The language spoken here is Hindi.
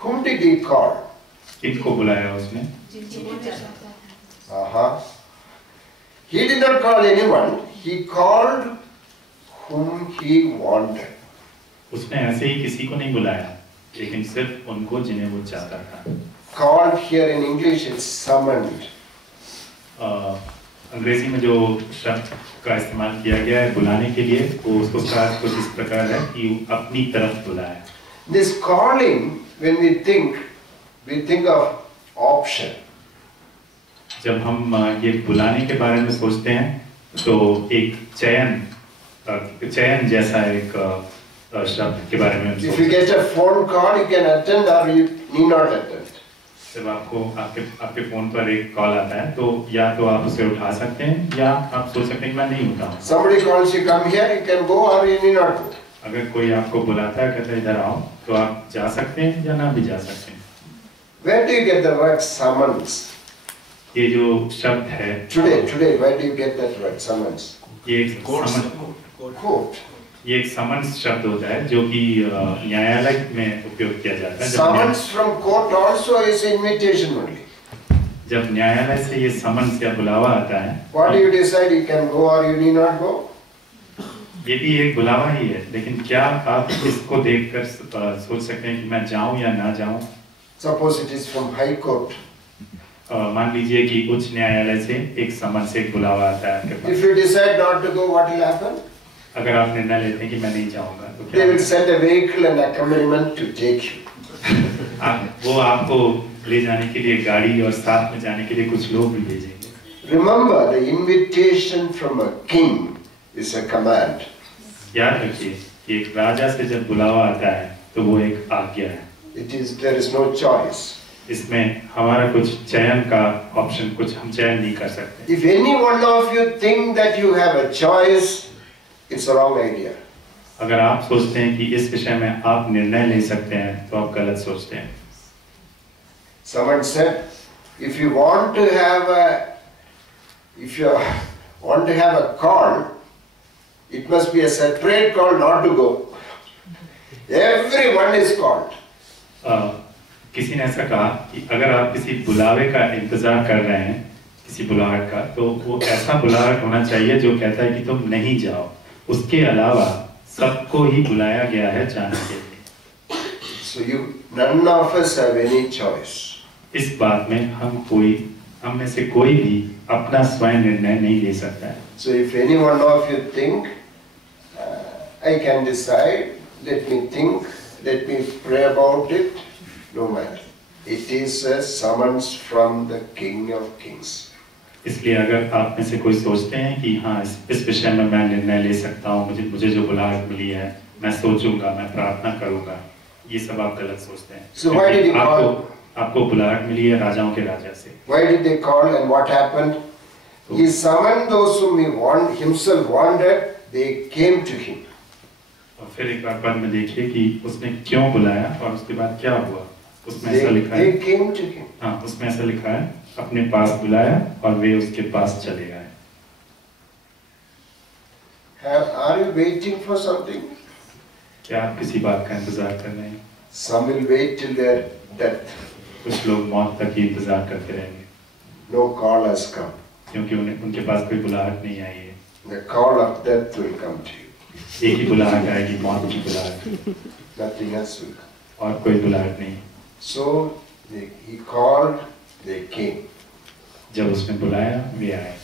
Whom did he call? किनको बुलाया उसने? He did not call anyone. He called whom he wanted. उसने ऐसे ही किसी को नहीं बुलाया, लेकिन सिर्फ उनको जिन्हें वो चाहता था। Called here in English is summoned. अंग्रेजी में जो शब्द का इस्तेमाल किया गया है बुलाने के लिए, वो उसका कुछ इस प्रकार है कि अपनी तरफ बुलाया। This calling, when we think of option. जब हम ये बुलाने के बारे में सोचते हैं, तो एक चयन जैसा एक शब्द के बारे में। If you get a phone call, you can attend or you need not attend. जब आपके फोन पर एक कॉल आता है, तो या तो आप उसे उठा सकते हैं या आप सोच सकते हैं कि मैं नहीं उठाऊं। Somebody calls you, come here, you can go or you need not go. अगर कोई आपको बुलाता है, कहता है इधर आओ, तो आप जा सकते हैं या ना भी जा सकते हैं। Where do you get the word summons? ये जो शब्द है today, where do you get that word summons? ये एक Court. ये एक समन्स शब्द होता है जो कि न्यायालय में उपयोग किया जाता है। Summons from court also is invitation only. जब न्यायालय से ये समन्स या बुलावा आता है, What do you decide? You can go or you need not go? ये भी एक बुलावा ही है, लेकिन क्या आप इसको देखकर सोच सकते हैं कि मैं जाऊं या ना जाऊं? Suppose it is from High Court. मान लीजिए कि उच्च न्यायालय से एक समन्स, एक बुलावा आता है आपके पास। If you decide not to go, what will happen? अगर आप निर्णय लेते हैं कि मैं नहीं जाऊंगा, तो क्या? They will send a vehicle and accompaniment to take you. वो आपको ले जाने के लिए गाड़ी और साथ में जाने के लिए कुछ लोग भी भेजेंगे। Remember, the invitation from a king is a command. याद रखिए कि एक राजा से जब बुलावा आता है, तो वो एक आज्ञा है। There is no choice. इसमें हमारा कुछ चयन का ऑप्शन, कुछ हम चयन नहीं कर सकते। If any one of you think that you have a choice, it's a wrong idea. अगर आप सोचते हैं कि इस विषय में आप निर्णय ले सकते हैं, तो आप गलत सोचते हैं। Someone said, if you want to have a call, it must be a separate call, not to go. Everyone is called. किसी ने ऐसा कहा कि अगर आप किसी बुलावे का इंतजार कर रहे हैं, किसी बुलाहट का, तो वो ऐसा बुलाहट होना चाहिए जो कहता है कि तुम नहीं जाओ। उसके अलावा सबको ही बुलाया गया है जाने के लिए। So none of us have any choice. इस बात में हम में से कोई भी अपना स्वयं निर्णय नहीं ले सकता है। So if any one of you think, I can decide, let me think, let me pray about it, no matter. It is a summons from the King of Kings. इसलिए अगर आप में से कोई सोचते हैं कि हाँ इस विषय में मैं निर्णय ले सकता हूँ, मुझे जो बुलाहट मिली है, मैं सोचूंगा, मैं प्रार्थना करूंगा, ये सब आप गलत सोचते हैं। So why did he call? आपको बुलाहट मिली है राजाओं के राजा से। Why did they call and what happened? He summoned those whom he himself wanted. They came to him. और फिर एक बार पद में देखिए कि उसने क्यों बुलाया और उसके बाद क्या हुआ। उसमें ऐसा लिखा है। They came to him. हाँ, उसमें ऐसा लिखा है, अपने पास बुलाया और वे उसके पास चले गए। Are you waiting for something? क्या आप किसी बात का इंतजार कर रहे हैं? Some will wait till their death. कुछ लोग मौत तक ही इंतजार करते रहेंगे। No call has come. क्योंकि उनके पास कोई बुलाहट नहीं आई है। The call of death will come to you. एक ही बुलाहट आएगी, मौत की बुलाहट। Nothing else will come. और कोई बुलाहट नहीं। So he called, they came. जब उसने बुलाया, वे आए।